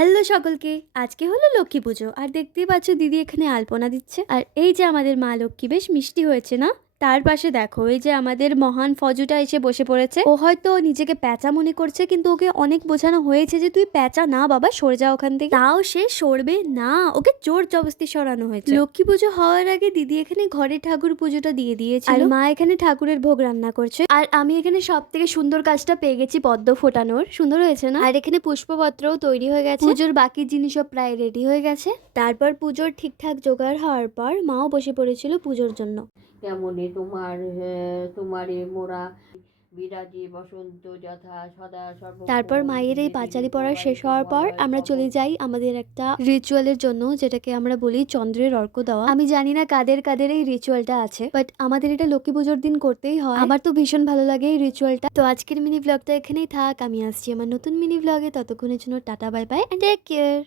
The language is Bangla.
হ্যালো সকলকে। আজকে হলো লক্ষ্মী পুজো আর দেখতেই পাচ্ছ দিদি এখানে আলপনা দিচ্ছে। আর এই যে আমাদের মা লক্ষ্মী বেশ মিষ্টি হয়েছে না? তার পাশে দেখো এই যে আমাদের মহান ফজুটা এসে বসে পড়েছে। ও হয়তো নিজেকে প্যাঁচা মনে করছে, কিন্তু ওকে অনেক বোঝানো হয়েছে যে তুই প্যাঁচা না বাবা, সরে যা ওখান থেকে। তাও সে সরবে না, ওকে জোর জবরদস্তি সরানো হয়েছে। লক্ষ্মী পুজো হওয়ার আগে দিদি এখানে ঘরে ঠাকুর পুজোটা দিয়ে দিয়েছিল, আর মা এখানে ঠাকুরের ভোগ রান্না করছে। আর আমি এখানে সব থেকে সুন্দর কাজটা পেয়ে গেছি, পদ্ম ফোটানোর। সুন্দর হয়েছে না? আর এখানে পুষ্পপত্রও তৈরি হয়ে গেছে। পুজোর বাকি জিনিসও প্রায় রেডি হয়ে গেছে। তারপর পুজোর ঠিকঠাক জোগাড় হওয়ার পর মাও বসে পড়েছিল পুজোর জন্য। তেমনি তোমারে মোরা বিরাজি বসন্ত যথা সদা সর্ব। তারপর মায়ের এই পাঁচালি পড়া শেষ হওয়ার পর আমরা চলে যাই আমাদের একটা রিচুয়ালের জন্য, যেটাকে আমরা বলি চন্দ্রের অর্ঘ্য দেওয়া। আমি জানি না কাদের কাদের এই রিচুয়ালটা আছে, বাট আমাদের এটা লক্ষ্মী পুজোর দিন করতেই হয়। আমার তো ভীষণ ভালো লাগে এই রিচুয়ালটা। তো আজকের মিনি ব্লগটা এখানেই থাক, আমি আসছি আমার নতুন মিনি ব্লগে। ততক্ষণের জন্য tata, bye bye and take care.